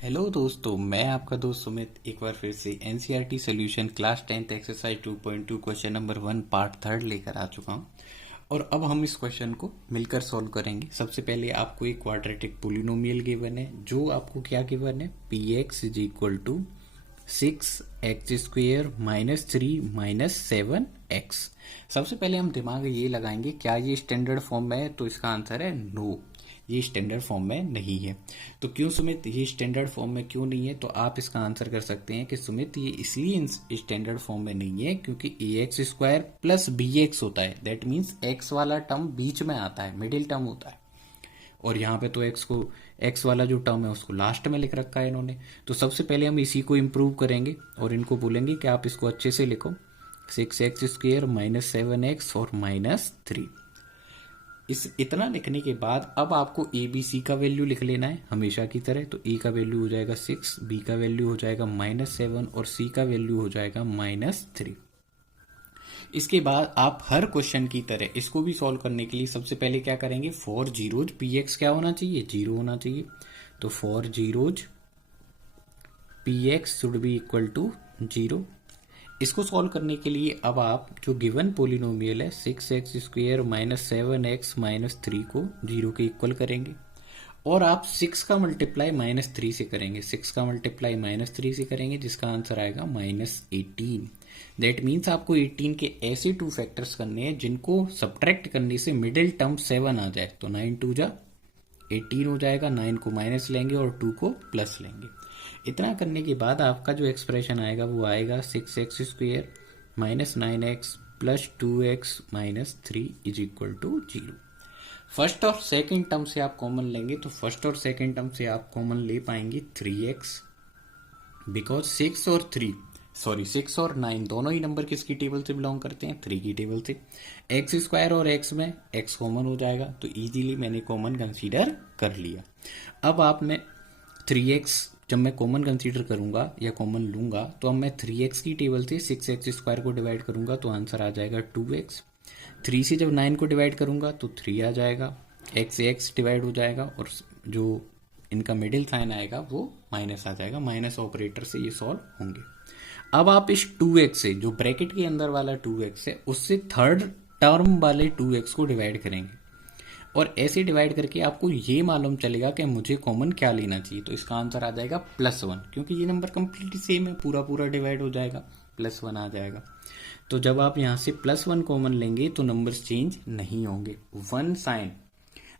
Hello दोस्तों, मैं आपका दोस्त सुमित एक बार फिर से NCERT solution class 10th exercise 2.2 question number 1 part 3 लेकर आ चुका हूं। और अब हम इस क्वेश्चन को मिलकर सॉल्व करेंगे। सबसे पहले आपको एक क्वाड्रेटिक पोलिनोमियल गिवन है, जो आपको क्या गिवन है, P X is equal to 6x² minus 3 minus 7x। सबसे पहले हम दिमाग ये लगाएंगे, क्या ये स्टैंडर्ड फॉर्म में है? तो इसका आंसर है नो, ये स्टैंडर्ड फॉर्म में नहीं है। तो क्यों सुमित, ये स्टैंडर्ड फॉर्म में क्यों नहीं है? तो आप इसका आंसर कर सकते हैं कि सुमित ये इसलिए स्टैंडर्ड फॉर्म में नहीं है क्योंकि ax² प्लस bx होता है। दैट मीन्स x वाला टर्म बीच में आता है, मिडिल टर्म होता है। और यहाँ पे तो x वाला जो टर्म है उसको लास्ट में लिख रखा है इन्होंने। तो सबसे पहले हम इसी को इम्प्रूव करेंगे और इनको बोलेंगे कि आप इसको अच्छे से लिखो, 6x² माइनस 7x और माइनस 3। इस इतना लिखने के बाद अब आपको ए बी सी का वैल्यू लिख लेना है हमेशा की तरह। तो ए का वैल्यू हो जाएगा 6, बी का वैल्यू हो जाएगा -7 और सी का वैल्यू हो जाएगा -3। इसके बाद आप हर क्वेश्चन की तरह इसको भी सॉल्व करने के लिए सबसे पहले क्या करेंगे, फॉर जीरोज पी एक्स क्या होना चाहिए, 0 होना चाहिए। तो for zeros P X should be equal to 0। इसको सॉल्व करने के लिए अब आप जो गिवन पोलिनोमियल है 6x² माइनस 7x माइनस 3 को 0 के इक्वल करेंगे और आप 6 का मल्टीप्लाई -3 से करेंगे, 6 का मल्टीप्लाई -3 से करेंगे जिसका आंसर आएगा -18। दैट मीन्स आपको 18 के ऐसे 2 फैक्टर्स करने हैं जिनको सब्ट्रैक्ट करने से मिडिल टर्म 7 आ जाए। तो 9 2 जा 18 हो जाएगा, 9 को माइनस लेंगे और 2 को प्लस लेंगे। इतना करने के बाद आपका जो एक्सप्रेशन आएगा वो आएगा 6x² minus 9x plus 2x minus 3 is equal to 0। First और सेकंड टर्म से आप कॉमन लेंगे तो फर्स्ट और सेकंड टर्म से आप कॉमन ले पाएंगे 3x, बिकॉज 6 और 9 दोनों ही नंबर किसकी टेबल से बिलोंग करते हैं, 3 की टेबल से। x² और x में x कॉमन हो जाएगा तो इजीली मैंने कॉमन कंसीडर कर लिया। अब आप में 3x जब मैं कॉमन कंसीडर करूंगा या कॉमन लूंगा तो अब मैं 3x की टेबल से 6x² को डिवाइड करूंगा तो आंसर आ जाएगा 2x। 3 से जब 9 को डिवाइड करूंगा तो 3 आ जाएगा, x से x डिवाइड हो जाएगा और जो इनका मिडिल साइन आएगा वो माइनस आ जाएगा, माइनस ऑपरेटर से ये सॉल्व होंगे। अब आप इस 2x से, जो ब्रैकेट के अंदर वाला 2x है, उससे थर्ड टर्म वाले 2x को डिवाइड करेंगे और ऐसे डिवाइड करके आपको ये मालूम चलेगा कि मुझे कॉमन क्या लेना चाहिए। तो इसका आंसर आ जाएगा +1, क्योंकि ये नंबर कंप्लीटली सेम है, पूरा पूरा डिवाइड हो जाएगा, +1 आ जाएगा। तो जब आप यहाँ से +1 कॉमन लेंगे तो नंबर्स चेंज नहीं होंगे। 1 साइन,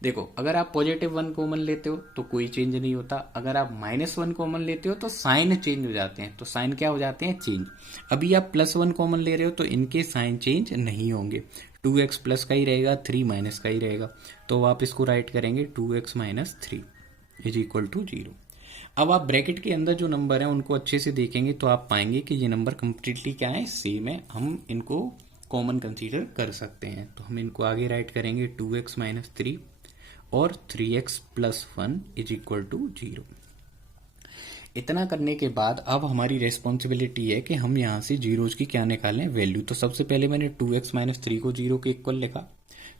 देखो अगर आप +1 कॉमन लेते हो तो कोई चेंज नहीं होता, अगर आप -1 कॉमन लेते हो तो साइन चेंज हो जाते हैं। तो साइन क्या हो जाते हैं, चेंज। अभी आप +1 कॉमन ले रहे हो तो इनके साइन चेंज नहीं होंगे, 2x प्लस का ही रहेगा, 3 माइनस का ही रहेगा। तो आप इसको राइट करेंगे 2x minus 3 is equal to 0। अब आप ब्रैकेट के अंदर जो नंबर है उनको अच्छे से देखेंगे तो आप पाएंगे कि ये नंबर कंप्लीटली क्या है, सेम है, हम इनको कॉमन कंसीडर कर सकते हैं। तो हम इनको आगे राइट करेंगे 2x माइनस 3 और 3x plus 1 is equal to 0। इतना करने के बाद अब हमारी रेस्पॉन्सिबिलिटी है कि हम यहाँ से जीरोज की क्या निकालें, वैल्यू। तो सबसे पहले मैंने 2x माइनस 3 को 0 के इक्वल लिखा,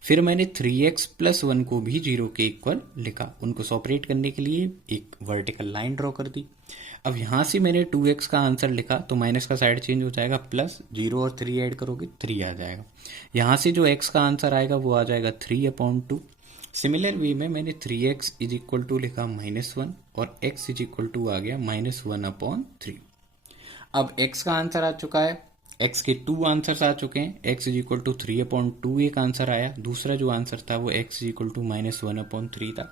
फिर मैंने 3x प्लस 1 को भी 0 के इक्वल लिखा। उनको सेपरेट करने के लिए एक वर्टिकल लाइन ड्रॉ कर दी। अब यहाँ से मैंने 2x का आंसर लिखा तो माइनस का साइड चेंज हो जाएगा, प्लस 0 और 3 ऐड करोगे 3 आ जाएगा। यहाँ से जो x का आंसर आएगा वो आ जाएगा 3/2। सिमिलर वे में मैंने 3x इज इक्वल टू लिखा -1 और x इज इक्वल टू आ गया -1/3। अब x का आंसर आ चुका है, x के 2 आंसर्स आ चुके हैं। x इज इक्वल टू 3/2 एक आंसर आया, दूसरा जो आंसर था वो x इज इक्वल टू -1/3 था।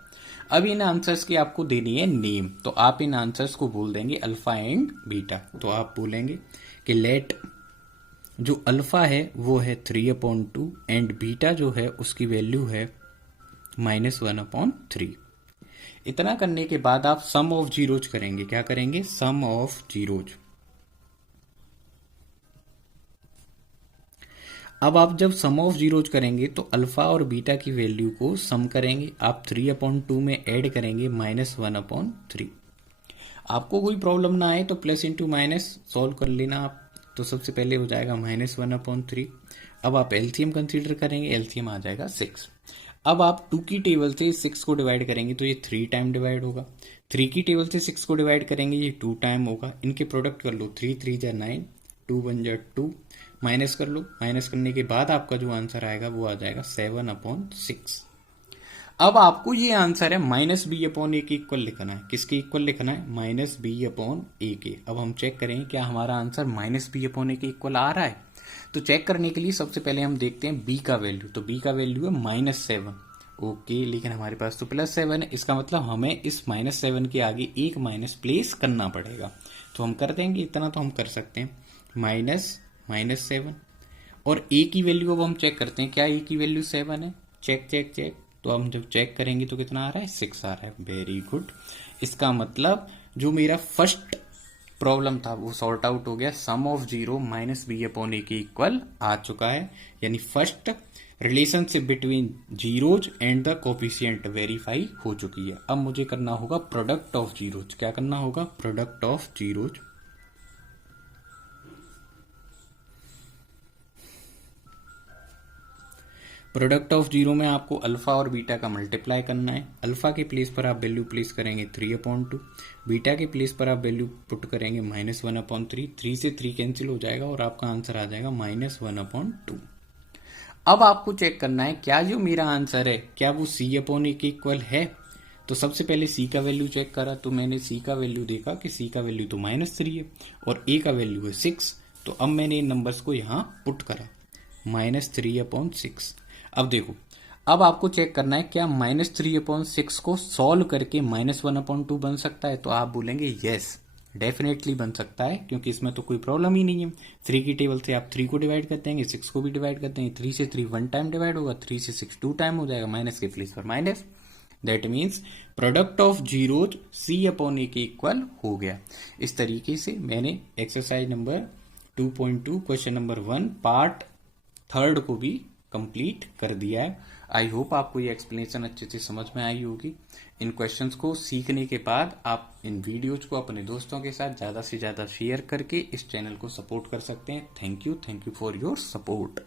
अब इन आंसर्स की आपको देनी है नेम, तो आप इन आंसर्स को बोल देंगे अल्फा एंड बीटा। तो आप बोलेंगे कि लेट जो अल्फा है वो है 3/2 एंड बीटा जो है उसकी वैल्यू है -1/3। इतना करने के बाद आप सम ऑफ जीरोज करेंगे, क्या करेंगे, सम ऑफ जीरोज। अब आप जब सम ऑफ जीरोज करेंगे तो अल्फा और बीटा की वैल्यू को सम करेंगे, आप 3/2 में ऐड करेंगे -1/3। आपको कोई प्रॉब्लम ना आए तो प्लस इंटू माइनस सॉल्व कर लेना आप। तो सबसे पहले हो जाएगा -1/3। अब आप एलसीएम कंसीडर करेंगे, एलसीएम आ जाएगा 6। अब आप 2 की टेबल से 6 को डिवाइड करेंगे तो ये 3 टाइम डिवाइड होगा, 3 की टेबल से 6 को डिवाइड करेंगे, ये 2 टाइम होगा। इनके प्रोडक्ट कर लो, 3 3 जा 9, 2 1 जा 2, माइनस कर लो। माइनस करने के बाद आपका जो आंसर आएगा वो आ जाएगा 7/6। अब आपको ये आंसर है माइनस बी अपॉन ए के इक्वल लिखना है। किसके इक्वल लिखना है? माइनस बी अपॉन ए के। अब हम चेक करें क्या हमारा आंसर माइनस बी अपॉन ए के इक्वल आ रहा है। तो चेक करने के लिए सबसे पहले हम देखते हैं बी का वैल्यू। तो बी का वैल्यू है -7। ओके, लेकिन हमारे पास तो +7 है। इसका मतलब हमें इस -7 के आगे एक माइनस प्लेस करना पड़ेगा। तो हम कर देंगे, इतना तो हम कर सकते हैं, -7। और ए की वैल्यू अब हम चेक करते हैं, क्या ए की वैल्यू 7 है? Check check check. तो हम जब चेक करेंगे तो कितना आ रहा है? 6 आ रहा है। Very good. इसका मतलब जो मेरा फर्स्ट प्रॉब्लम था वो सॉर्ट आउट हो गया। सम ऑफ 0 माइनस बी अपॉन ए के इक्वल आ चुका है। यानी first relationship between zeros and the coefficient verify हो चुकी है। अब मुझे करना होगा प्रोडक्ट ऑफ जीरोज। क्या करना होगा? Product of zeros. Product of zero में आपको अल्फा और बीटा का मल्टीप्लाई करना है। अल्फा के प्लेस पर आप वैल्यू प्लेस करेंगे 3/2, बीटा के प्लेस पर आप वैल्यू पुट करेंगे -1/3। 3 से 3 कैंसिल हो जाएगा और आपका आंसर आ जाएगा -1/2। अब आपको चेक करना है क्या जो मेरा आंसर है क्या वो c/a के इक्वल है। तो सबसे पहले c का वैल्यू चेक करा, तो मैंने c का वैल्यू देखा कि c का वैल्यू तो -3 है और a का वैल्यू है 6। तो अब मैंने इन नंबर्स को यहाँ पुट करा, -3/6। अब देखो, अब आपको चेक करना है क्या -3/6 को सॉल्व करके -1/2 बन सकता है। तो आप बोलेंगे यस, डेफिनेटली बन सकता है, क्योंकि इसमें तो कोई प्रॉब्लम ही नहीं है। 3 की टेबल से आप 3 को डिवाइड कर देंगे, 6 को भी डिवाइड कर देंगे। 3 से 3 1 टाइम डिवाइड होगा, 3 से 6 2 टाइम हो जाएगा, माइनस के प्लेस पर minus. That means product of zeros c/a के इक्वल हो गया। इस तरीके से मैंने exercise number 2.2 question number 1 part 3 को भी कंप्लीट कर दिया है। आई होप आपको ये एक्सप्लेनेशन अच्छे से समझ में आई होगी। इन क्वेश्चंस को सीखने के बाद आप इन वीडियोज को अपने दोस्तों के साथ ज़्यादा से ज़्यादा शेयर करके इस चैनल को सपोर्ट कर सकते हैं। Thank you for your support.